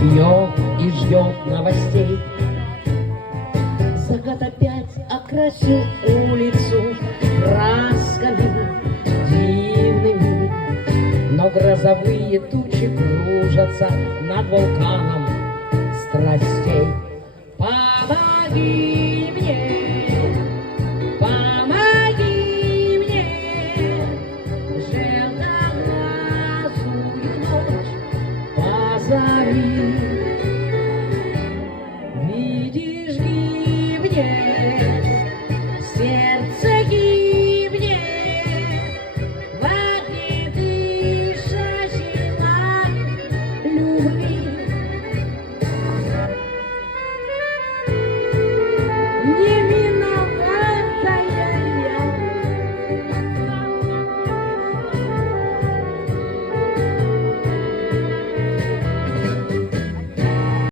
пьет и ждет новостей. Закат опять окрасил улицу красками дивными, но грозовые тучи кружатся над вулканом страстей. Помоги мне, помоги мне, желтоглазую ночь позови.